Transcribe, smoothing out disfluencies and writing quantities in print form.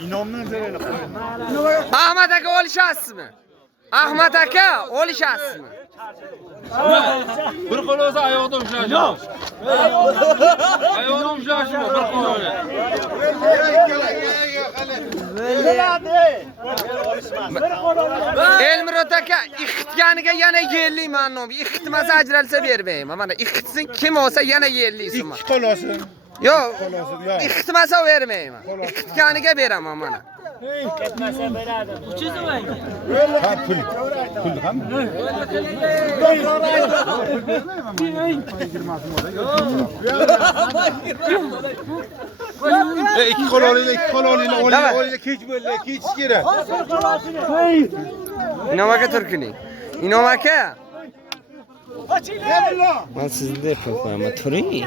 İnomdan söyle. Ahmet aka oluşasizmi? Ahmet aka oluşasizmi? Bir qo'l olsa oyoqda ushlashi. Oyoqda ushlashi bir qo'l. Elmurod aka iqitganiga yana yellayman nom. Iqitmasa ajralsa bermayman. Mana iqitsin kim olsa yana yellaysin. İki kol olsun. Yo'q, Olsun ya. iqitmasa vermayman. Iqitganiga beraman mana. Ketmasa beradi. 300 so'm. Ha pul. Pul ham. İki kol olayla iki kol olayla olayla keç böyle keç kere. Inom aka turkini. Inom aka. Men sizni deb qo'yaman. Turing.